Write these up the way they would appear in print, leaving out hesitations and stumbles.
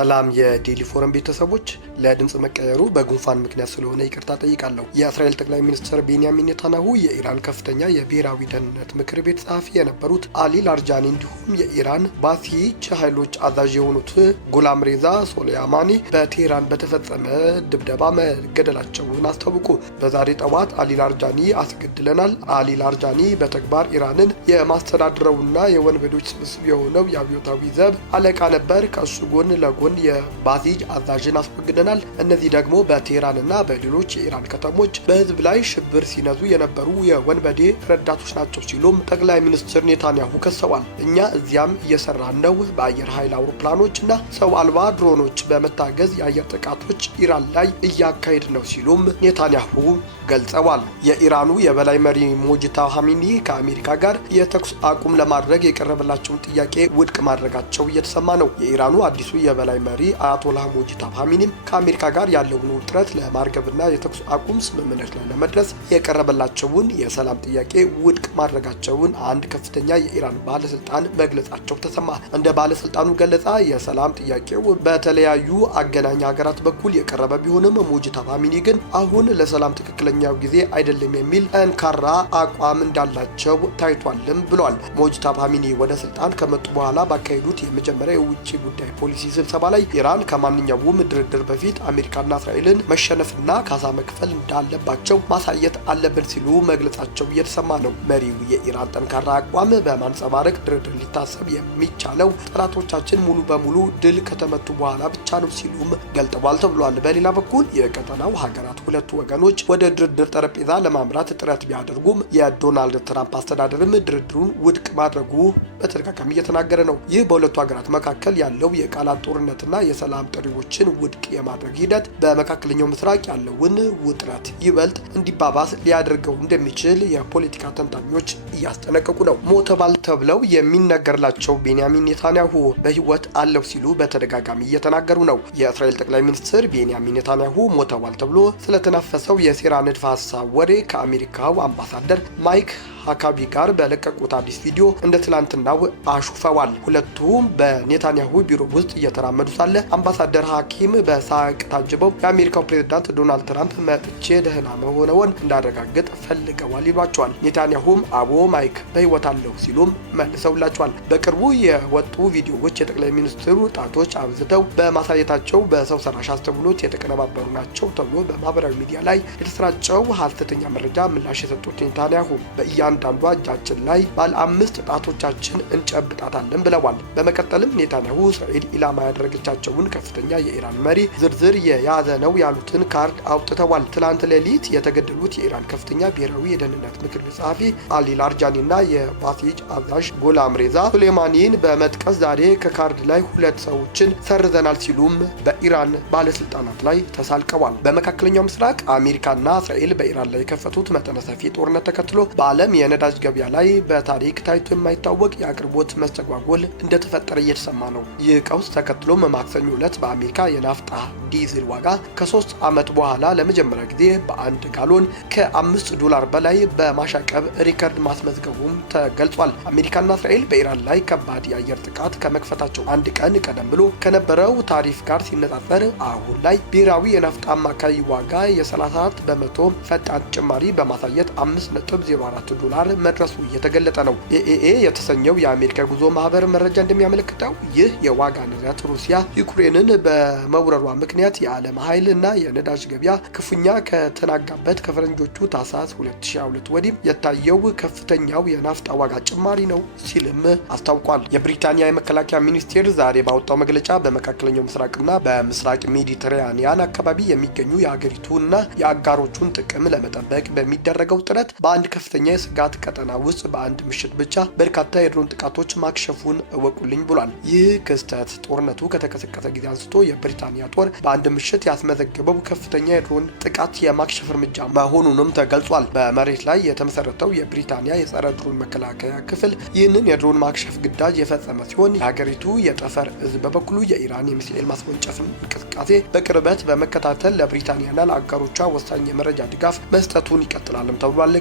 ሰላም የዴሊ ፎረም ቤተሰቦች፣ ለድምጽ መቀየሩ በጉንፋን ምክንያት ስለሆነ ይቅርታ ጠይቃለሁ። የእስራኤል ጠቅላይ ሚኒስትር ቤንያሚን ኔታንያሁ የኢራን ከፍተኛ የብሔራዊ ደህንነት ምክር ቤት ጸሐፊ የነበሩት አሊ ላርጃኒ እንዲሁም የኢራን ባሲጅ ኃይሎች አዛዥ የሆኑት ጉላም ሬዛ ሶሌይማኒ በቴህራን በተፈጸመ ድብደባ መገደላቸውን አስታወቁ። በዛሬ ጠዋት አሊ ላርጃኒ አስገድለናል። አሊ ላርጃኒ በተግባር ኢራንን የማስተዳድረውና የወንበዶች ስብስብ የሆነው የአብዮታዊ ዘብ አለቃ ነበር። ከእሱ ጎን ለጎን የባሲጅ አዛዥን አስወግደናል። እነዚህ ደግሞ በቴህራንና በሌሎች የኢራን ከተሞች በህዝብ ላይ ሽብር ሲነዙ የነበሩ የወንበዴ ረዳቶች ናቸው ሲሉም ጠቅላይ ሚኒስትር ኔታንያሁ ከሰዋል። እኛ እዚያም እየሰራን ነው። በአየር ኃይል አውሮፕላኖችና ሰው አልባ ድሮኖች በመታገዝ የአየር ጥቃቶች ኢራን ላይ እያካሄድ ነው ሲሉም ኔታንያሁ ገልጸዋል። የኢራኑ የበላይ መሪ ሞጅታባ ኻሜኒ ከአሜሪካ ጋር የተኩስ አቁም ለማድረግ የቀረበላቸውን ጥያቄ ውድቅ ማድረጋቸው እየተሰማ ነው። የኢራኑ አዲሱ የበላይ መሪ አያቶላህ ሞጅታባ ኻሜኒም ከአሜሪካ ጋር ያለውን ውጥረት ለማርገብና የተኩስ አቁም ስምምነት ላይ ለመድረስ የቀረበላቸውን የሰላም ጥያቄ ውድቅ ማድረጋቸውን አንድ ከፍተኛ የኢራን ባለስልጣን መግለጻቸው ተሰማ። እንደ ባለስልጣኑ ገለጻ የሰላም ጥያቄው በተለያዩ አገናኝ ሀገራት በኩል የቀረበ ቢሆንም ሞጅታባ ኻሜኒ ግን አሁን ለሰላም ትክክለኛው ጊዜ አይደለም የሚል ጠንካራ አቋም እንዳላቸው ታይቷልም ብሏል። ሞጅታባ ኻሜኒ ወደ ስልጣን ከመጡ በኋላ ባካሄዱት የመጀመሪያ የውጭ ጉዳይ ፖሊሲ ስብሰባ ላይ ኢራን ከማንኛውም ድርድር በፊት አሜሪካና እስራኤልን መሸነፍና ካሳ መክፈል እንዳለባቸው ማሳየት አለብን ሲሉ መግለጻቸው እየተሰማ ነው። መሪው የኢራን ጠንካራ አቋም በማንጸባረቅ ድርድር ሊታሰብ የሚቻለው ጠላቶቻችን ሙሉ በሙሉ ድል ከተመቱ በኋላ ብቻ ነው ሲሉም ገልጠዋል ተብሏል። በሌላ በኩል የቀጠናው ሀገራት ሁለቱ ወገኖች ወደ ድርድር ጠረጴዛ ለማምራት ጥረት ቢያደርጉም የዶናልድ ትራምፕ አስተዳደርም ድርድሩን ውድቅ ማድረጉ በተደጋጋሚ እየተናገረ ነው። ይህ በሁለቱ ሀገራት መካከል ያለው የቃላት ጦርነትና የሰላም ጥሪዎችን ውድቅ የማድረግ ሂደት በመካከለኛው ምስራቅ ያለውን ውጥረት ይበልጥ እንዲባባስ ሊያደርገው እንደሚችል የፖለቲካ ተንታኞች እያስጠነቀቁ ነው። ሞተዋል ተብለው የሚነገርላቸው ቤንያሚን ኔታንያሁ በህይወት አለው ሲሉ በተደጋጋሚ እየተናገሩ ነው። የእስራኤል ጠቅላይ ሚኒስትር ቤንያሚን ኔታንያሁ ሞተዋል ተብሎ ስለተናፈሰው የሴራ ንድፈ ሀሳብ ወሬ ከአሜሪካው አምባሳደር ማይክ ሀካቢ ጋር በለቀቁት አዲስ ቪዲዮ እንደ ትላንትናው አሹፈዋል። ሁለቱም በኔታንያሁ ቢሮ ውስጥ እየተራመዱ ሳለ አምባሳደር ሀኪም በሳቅ ታጅበው የአሜሪካው ፕሬዝዳንት ዶናልድ ትራምፕ መጥቼ ደህና መሆነውን እንዳረጋግጥ ፈልገዋል ይሏቸዋል። ኔታንያሁም አቦ ማይክ በህይወት አለው ሲሉም መልሰውላቸዋል። በቅርቡ የወጡ ቪዲዮዎች የጠቅላይ ሚኒስትሩ ጣቶች አብዝተው በማሳየታቸው በሰው ሰራሽ አስተውሎት የተቀነባበሩ ናቸው ተብሎ በማህበራዊ ሚዲያ ላይ የተሰራጨው ሀሰተኛ መረጃ ምላሽ የሰጡት ኔታንያሁ አንዳንዷ እጃችን ላይ ባለ 5 ጣቶቻችን እንጨብጣታለን ብለዋል። በመቀጠልም ኔታንያሁ እስራኤል ኢላማ ያደረገቻቸውን ከፍተኛ የኢራን መሪ ዝርዝር የያዘ ነው ያሉትን ካርድ አውጥተዋል። ትላንት ሌሊት የተገደሉት የኢራን ከፍተኛ ብሔራዊ የደህንነት ምክር ቤት ጸሐፊ አሊ ላርጃኒና የባሲጅ አዛዥ ጉላም ሬዛ ሶሌይማኒን በመጥቀስ ዛሬ ከካርድ ላይ 2 ሰዎችን ሰርዘናል ሲሉም በኢራን ባለስልጣናት ላይ ተሳልቀዋል። በመካከለኛው ምስራቅ አሜሪካና እስራኤል በኢራን ላይ የከፈቱት መጠነ ሰፊ ጦርነት ተከትሎ በዓለም የነዳጅ ገበያ ላይ በታሪክ ታይቶ የማይታወቅ የአቅርቦት መስተጓጎል እንደተፈጠረ እየተሰማ ነው። ይህ ቀውስ ተከትሎም ማክሰኞ ዕለት በአሜሪካ የናፍጣ ዲዝል ዋጋ ከ3 ዓመት በኋላ ለመጀመሪያ ጊዜ በአንድ ጋሎን $5 በላይ በማሻቀብ ሪከርድ ማስመዝገቡም ተገልጿል። አሜሪካና እስራኤል በኢራን ላይ ከባድ የአየር ጥቃት ከመክፈታቸው አንድ ቀን ቀደም ብሎ ከነበረው ታሪፍ ጋር ሲነጻጸር አሁን ላይ ብሔራዊ የናፍጣ አማካይ ዋጋ የ34 በመቶ ፈጣን ጭማሪ በማሳየት $5.04 መድረሱ እየተገለጠ ነው። ኤኤኤ የተሰኘው የአሜሪካ ጉዞ ማህበር መረጃ እንደሚያመለክተው ይህ የዋጋ ንረት ሩሲያ ዩክሬንን በመውረሯ ምክንያት የዓለም ኃይል እና የነዳጅ ገበያ ክፉኛ ከተናጋበት ከፈረንጆቹ ታህሳስ 2022 ወዲህ የታየው ከፍተኛው የናፍጣ ዋጋ ጭማሪ ነው ሲልም አስታውቋል። የብሪታንያ የመከላከያ ሚኒስቴር ዛሬ ባወጣው መግለጫ በመካከለኛው ምስራቅና በምስራቅ ሜዲትራኒያን አካባቢ የሚገኙ የሀገሪቱና የአጋሮቹን ጥቅም ለመጠበቅ በሚደረገው ጥረት በአንድ ከፍተኛ የስጋት ቀጠና ውስጥ በአንድ ምሽት ብቻ በርካታ የድሮን ጥቃቶች ማክሸፉን እወቁልኝ ብሏል። ይህ ክስተት ጦርነቱ ከተቀሰቀሰ ጊዜ አንስቶ የብሪታንያ ጦር በአንድ ምሽት ያስመዘገበው ከፍተኛ የድሮን ጥቃት የማክሸፍ እርምጃ መሆኑንም ተገልጿል። በመሬት ላይ የተመሰረተው የብሪታንያ የጸረ ድሮን መከላከያ ክፍል ይህንን የድሮን ማክሸፍ ግዳጅ የፈጸመ ሲሆን የሀገሪቱ የጠፈር እዝ በበኩሉ የኢራን የሚሳኤል ማስወንጨፍ እንቅስቃሴ በቅርበት በመከታተል ለብሪታንያና ለአጋሮቿ ወሳኝ የመረጃ ድጋፍ መስጠቱን ይቀጥላልም ተብሏል።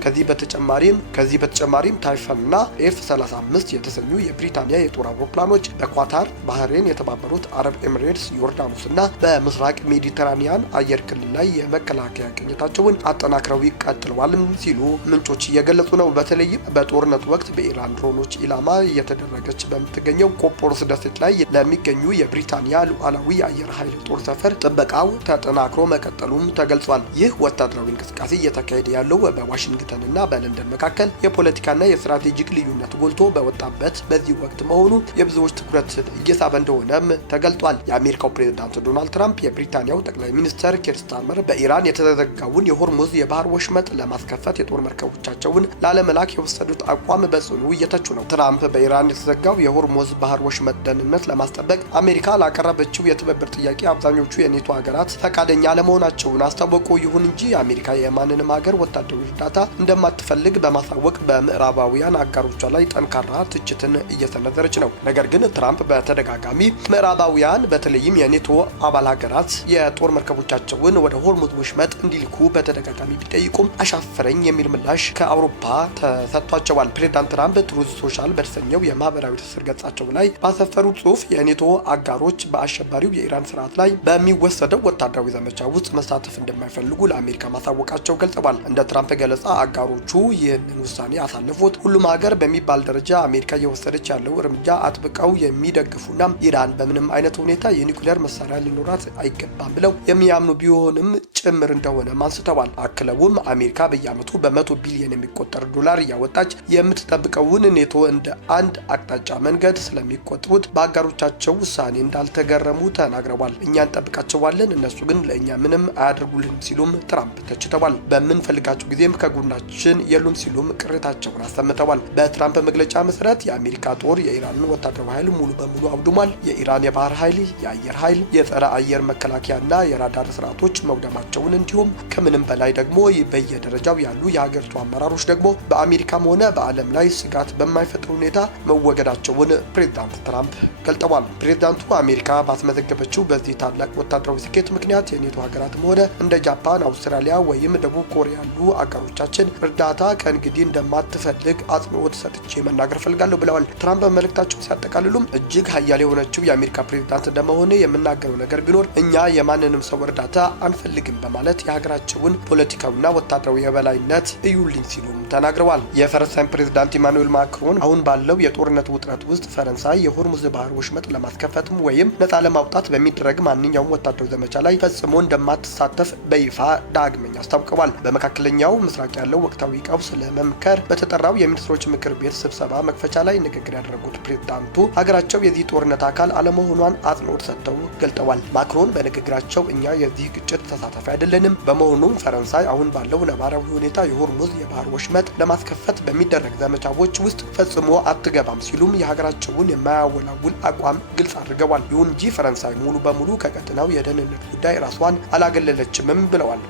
ከዚህ በተጨማሪም ታይፈንና ኤፍ-35 የተሰኙ የብሪታንያ የጦር አውሮፕላኖች በኳታር፣ ባህሬን፣ የተባበሩት አረብ ኤሚሬትስ፣ ዮርዳኖስና በምስራቅ ሜዲተራኒያን አየር ክልል ላይ የመከላከያ ቅኝታቸውን አጠናክረው ይቀጥለዋልም ሲሉ ምንጮች እየገለጹ ነው። በተለይም በጦርነቱ ወቅት በኢራን ድሮኖች ኢላማ እየተደረገች በምትገኘው ቆጵሮስ ደሴት ላይ ለሚገኙ የብሪታንያ ሉዓላዊ የአየር ኃይል ጦር ሰፈር ጥበቃው ተጠናክሮ መቀጠሉም ተገልጿል። ይህ ወታደራዊ እንቅስቃሴ እየተካሄደ ያለው በዋሽንግተንና በለንደን መካከል የፖለቲካና የስትራቴጂክ ልዩነት ጎልቶ በወጣበት በዚህ ወቅት መሆኑ የብዙዎች ትኩረት እየሳበ እንደሆነም ተገልጧል። የአሜሪካው ፕሬዝዳንት ዶናልድ ትራምፕ የብሪታንያው ጠቅላይ ሚኒስትር ኪር ስታርመር በኢራን የተዘጋውን የሆርሙዝ የባህር ወሽመጥ ለማስከፈት የጦር መርከቦቻቸውን ላለመላክ የወሰዱት አቋም በጽኑ እየተቹ ነው። ትራምፕ በኢራን የተዘጋው የሆርሙዝ ባህር ወሽመጥ ደህንነት ለማስጠበቅ አሜሪካ ላቀረበችው የትብብር ጥያቄ አብዛኞቹ የኔቶ ሀገራት ፈቃደኛ ለመሆናቸውን አስታወቁ። ይሁን እንጂ አሜሪካ የማንንም ሀገር ወታደራዊ እርዳታ እንደማትፈልግ በማሳወቅ በምዕራባውያን አጋሮቿ ላይ ጠንካራ ትችትን እየሰነዘረች ነው። ነገር ግን ትራምፕ በተደጋጋሚ ምዕራባውያን በተለይም የኔቶ አባል ሀገራት የጦር መርከቦቻቸውን ወደ ሆርሙዝ ወሽመጥ እንዲልኩ በተደጋጋሚ ቢጠይቁም አሻፈረኝ የሚል ምላሽ ከአውሮፓ ተሰጥቷቸዋል። ፕሬዝዳንት ትራምፕ ትሩዝ ሶሻል በተሰኘው የማህበራዊ ትስስር ገጻቸው ላይ ባሰፈሩት ጽሑፍ የኔቶ አጋሮች በአሸባሪው የኢራን ስርዓት ላይ በሚወሰደው ወታደራዊ ዘመቻ ውስጥ መሳተፍ እንደማይፈልጉ ለአሜሪካ ማሳወቃቸው ገልጸዋል። እንደ ትራምፕ ገለጻ አጋሮቹ ይህንን ውሳኔ ያሳለፉት ሁሉም ሀገር በሚባል ደረጃ አሜሪካ እየወሰደች ያለው እርምጃ አጥብቀው የሚደግፉና ኢራን በምንም አይነት ሁኔታ የኒውክሌር መሳሪያ ሊኖራት አይገባም ብለው የሚያምኑ ቢሆንም ጭምር እንደሆነ አንስተዋል። አክለውም አሜሪካ በየዓመቱ በ100 ቢሊዮን የሚቆጠር ዶላር እያወጣች የምትጠብቀውን ኔቶ እንደ አንድ አቅጣጫ መንገድ ስለሚቆጥሩት በአጋሮቻቸው ውሳኔ እንዳልተገረሙ ተናግረዋል። እኛ እንጠብቃቸዋለን፣ እነሱ ግን ለእኛ ምንም አያደርጉልንም ሲሉም ትራምፕ ተችተዋል። በምንፈልጋቸው ጊዜም ከጎናችን የሉም ሲሉም ቅሬታቸውን አሰምተዋል። በትራምፕ መግለጫ መሰረት የአሜሪካ ጦር የኢራንን ወታደራዊ ኃይል ሙሉ በሙሉ አውድሟል። የኢራን የባህር ኃይል፣ የአየር ኃይል፣ የጸረ አየር መከላከያና የራዳር ስርዓቶች መውደማቸውን እንዲሁም ከምንም በላይ ደግሞ በየደረጃው ያሉ የሀገሪቱ አመራሮች ደግሞ በአሜሪካም ሆነ በዓለም ላይ ስጋት በማይፈጥር ሁኔታ መወገዳቸውን ፕሬዝዳንት ትራምፕ ገልጠዋል። ፕሬዝዳንቱ አሜሪካ ባስመዘገበችው በዚህ ታላቅ ወታደራዊ ስኬት ምክንያት የኔቶ ሀገራትም ሆነ እንደ ጃፓን፣ አውስትራሊያ ወይም ደቡብ ኮሪያ ያሉ አጋሮቻችን እርዳታ ከእንግዲህ እንደማትፈልግ አጽንኦት ሰጥቼ መናገር ፈልጋለሁ ብለዋል። ትራምፕ በመልእክታቸው ሲያጠቃልሉም እጅግ ሀያል የሆነችው የአሜሪካ ፕሬዝዳንት እንደመሆነ የምናገረው ነገር ቢኖር እኛ የማንንም ሰው እርዳታ አንፈልግም በማለት የሀገራቸውን ፖለቲካዊና ወታደራዊ የበላይነት እዩልኝ ሲሉም ተናግረዋል። የፈረንሳይ ፕሬዝዳንት ኢማኑኤል ማክሮን አሁን ባለው የጦርነት ውጥረት ውስጥ ፈረንሳይ የሆርሙዝ ባህር ወሽመጥ ለማስከፈትም ወይም ነፃ ለማውጣት በሚደረግ ማንኛውም ወታደራዊ ዘመቻ ላይ ፈጽሞ እንደማትሳተፍ በይፋ ዳግመኛ አስታውቀዋል። በመካከለኛው ምስራቅ ያለው ወቅታዊ ቀውስ ለመምከር በተጠራው የሚኒስትሮች ምክር ቤት ስብሰባ መክፈቻ ላይ ንግግር ያደረጉት ፕሬዝዳንቱ ሀገራቸው የዚህ ጦርነት አካል አለመሆኗን አጽንኦት ሰጥተው ገልጠዋል። ማክሮን በንግግራቸው እኛ የዚህ ግጭት ተሳታፊ አይደለንም፣ በመሆኑም ፈረንሳይ አሁን ባለው ነባራዊ ሁኔታ የሆርሙዝ የባህር ወሽመጥ ለማስከፈት በሚደረግ ዘመቻዎች ውስጥ ፈጽሞ አትገባም ሲሉም የሀገራቸውን የማያወላውል አቋም ግልጽ አድርገዋል። ይሁን እንጂ ፈረንሳይ ሙሉ በሙሉ ከቀጠናው የደህንነት ጉዳይ ራሷን አላገለለችምም ብለዋል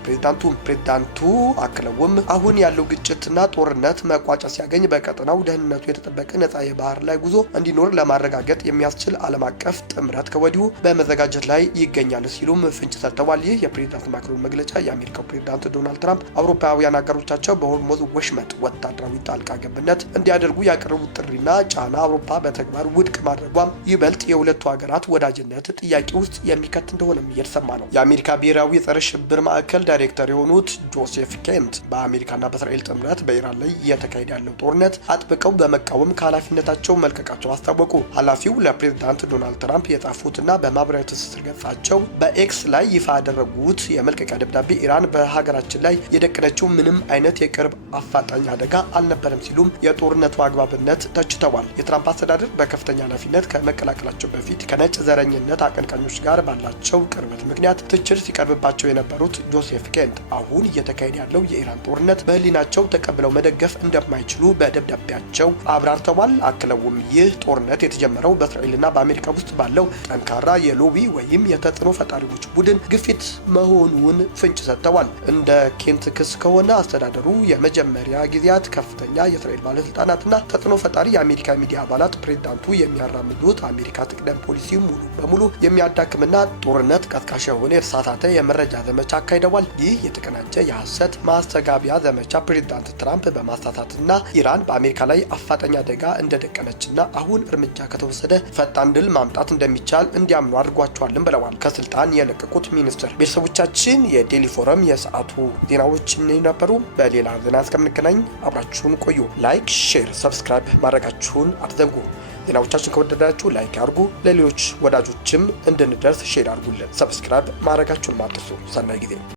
ፕሬዝዳንቱ አክለውም አሁን ያለው ግጭትና ጦርነት መቋጫ ሲያገኝ በቀጠናው ደህንነቱ የተጠበቀ ነፃ የባህር ላይ ጉዞ እንዲኖር ለማረጋገጥ የሚያስችል ዓለም አቀፍ ጥምረት ከወዲሁ በመዘጋጀት ላይ ይገኛል ሲሉም ፍንጭ ሰጥተዋል። ይህ የፕሬዝዳንት ማክሮን መግለጫ የአሜሪካው ፕሬዝዳንት ዶናልድ ትራምፕ አውሮፓውያን አጋሮቻቸው በሆርሙዝ ወሽመጥ ወታደራዊ ጣልቃ ገብነት እንዲያደርጉ ያቀረቡት ጥሪና ጫና አውሮፓ በተግባር ውድቅ ማድረጓም ይበልጥ የሁለቱ ሀገራት ወዳጅነት ጥያቄ ውስጥ የሚከት እንደሆነም እየተሰማ ነው። የአሜሪካ ብሔራዊ የጸረ ሽብር ማዕከል ዳይሬክተር የሆኑት ጆሴፍ ኬንት በአሜሪካና በእስራኤል ጥምረት በኢራን ላይ እየተካሄደ ያለው ጦርነት አጥብቀው በመቃወም ከኃላፊነታቸው መልቀቃቸው አስታወቁ። ኃላፊው ለፕሬዝዳንት ዶናልድ ትራምፕ የጻፉትና በማህበራዊ ትስስር ገጻቸው በኤክስ ላይ ይፋ ያደረጉት የመልቀቂያ ደብዳቤ ኢራን በሀገራችን ላይ የደቀነችው ምንም አይነት የቅርብ አፋጣኝ አደጋ አልነበረም ሲሉም የጦርነቱ አግባብነት ተችተዋል። የትራምፕ አስተዳደር በከፍተኛ ኃላፊነት ከመቀላቀላቸው በፊት ከነጭ ዘረኝነት አቀንቃኞች ጋር ባላቸው ቅርበት ምክንያት ትችት ሲቀርብባቸው የነበሩት ጆሴፍ ኬንት አሁን እየተካሄደ ያለው የኢራን ጦርነት በህሊናቸው ተቀብለው መደገፍ እንደማይችሉ በደብዳቤያቸው አብራርተዋል። አክለውም ይህ ጦርነት የተጀመረው በእስራኤልና በአሜሪካ ውስጥ ባለው ጠንካራ የሎቢ ወይም የተጽዕኖ ተጽዕኖ ፈጣሪዎች ቡድን ግፊት መሆኑን ፍንጭ ሰጥተዋል። እንደ ኬንት ክስ ከሆነ አስተዳደሩ የመጀመሪያ ጊዜያት ከፍተኛ የእስራኤል ባለስልጣናትና ተጽዕኖ ፈጣሪ የአሜሪካ ሚዲያ አባላት ፕሬዝዳንቱ የሚያራምዱት አሜሪካ ትቅደም ፖሊሲ ሙሉ በሙሉ የሚያዳክምና ጦርነት ቀስቃሽ የሆነ የተሳሳተ የመረጃ ዘመቻ አካሂደዋል። ይህ የተቀናጀ የሐሰት ማስተጋቢያ ዘመቻ ፕሬዝዳንት ትራምፕ በማሳሳትና ኢራን በአሜሪካ ላይ አፋጣኝ አደጋ እንደደቀነችና አሁን እርምጃ ከተወሰደ ፈጣን ድል ማምጣት እንደሚቻል እንዲያምኑ አድርጓቸዋልም ብለዋል። ከስልጣን የለቀቁት ሚኒስትር ቤተሰቦቻችን የዴሊ ፎረም የሰዓቱ ዜናዎች ነበሩ። በሌላ ዜና እስከምንገናኝ አብራችሁን ቆዩ። ላይክ፣ ሼር፣ ሰብስክራይብ ማድረጋችሁን አትዘንጉ። ዜናዎቻችን ከወደዳችሁ ላይክ አድርጉ። ለሌሎች ወዳጆችም እንድንደርስ ሼር አድርጉልን። ሰብስክራይብ ማድረጋችሁን አትርሱ። ሰናይ ጊዜ